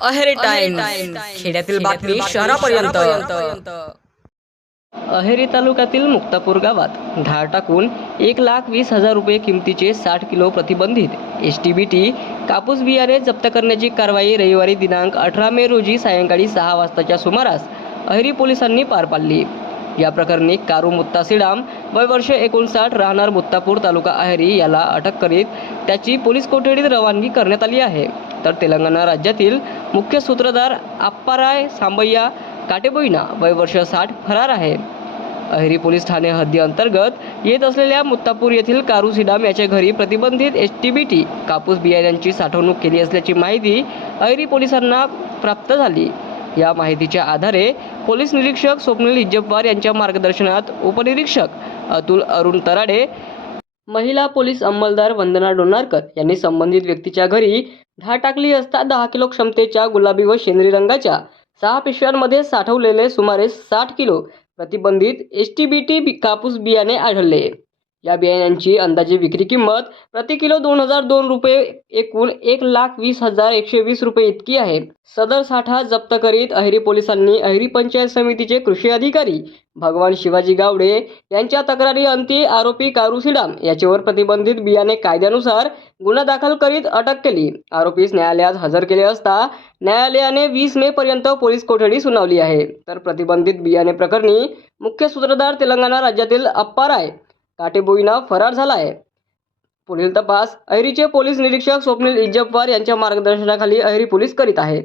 Aheri time खेड्यातील बातमी शहरापर्यंत. अहेरी तालुक्यातील मुक्तापूर गावात ढाळ टाकून एक लाख वीस हजार रुपये किमतीचे साठ किलो प्रतिबंधित एस टी बी टी कापूस बियाणे जप्त करण्याची कारवाई रविवारी दिनांक अठरा मे रोजी सायंकाळी सहा वाजताच्या सुमारास अहेरी पोलिसांनी पार पाडली. या प्रकरणी कारू मुत्ता सिडाम वय वर्ष एकोणसाठ राहणार मुत्तापूर तालुका आहेरी याला अटक करीत त्याची पोलीस कोठडीत रवानगी करण्यात आली आहे. तर तेलंगणा राज्यातील मुख्य सूत्रधार आप्पाराय सांबय्या काटेबोईना वय वर्ष साठ फरार आहे. अहेरी पोलीस ठाणे हद्दी अंतर्गत येत असलेल्या मुत्तापूर येथील कारू सिडाम याच्या घरी प्रतिबंधित एस टी बी टी कापूस बियाण्यांची साठवणूक केली असल्याची माहिती अहेरी पोलिसांना प्राप्त झाली. या माहितीच्या आधारे पोलीस निरीक्षक स्वप्नील इज्जपवार यांच्या मार्गदर्शनात उपनिरीक्षक अतुल अरुण तराडे महिला पोलीस अंमलदार वंदना डोनारकर यांनी संबंधित व्यक्तीच्या घरी धा टाकली असता दहा किलो क्षमतेच्या गुलाबी व शेंद्री रंगाच्या सहा पिशव्यांमध्ये साठवलेले सुमारे साठ किलो प्रतिबंधित एस टी बी टी कापूस बियाणे आढळले. या बियाण्यांची अंदाजे विक्री किंमत प्रति किलो दोन हजार दोन रुपये एकूण एक लाख वीस हजार एकशे वीस रुपये इतकी आहे. सदर साठा जप्त करीत अहिरी पोलिसांनी अहिरी पंचायत समितीचे कृषी अधिकारी भगवान शिवाजी गावडे यांच्या तक्रारी अंती आरोपी कारू सिडाम याच्यावर प्रतिबंधित बियाणे कायद्यानुसार गुन्हा दाखल करीत अटक केली. आरोपीस न्यायालयात हजर केले असता न्यायालयाने वीस मे पर्यंत पोलीस कोठडी सुनावली आहे. तर प्रतिबंधित बियाणे प्रकरणी मुख्य सूत्रधार तेलंगणा राज्यातील अप्पाराय काटेबोईना फरार झाला आहे पुढील तपास अहिरीचे पोलीस निरीक्षक स्वप्नील इज्जपवार यांच्या मार्गदर्शनाखाली अहिरी पोलीस करीत आहेत.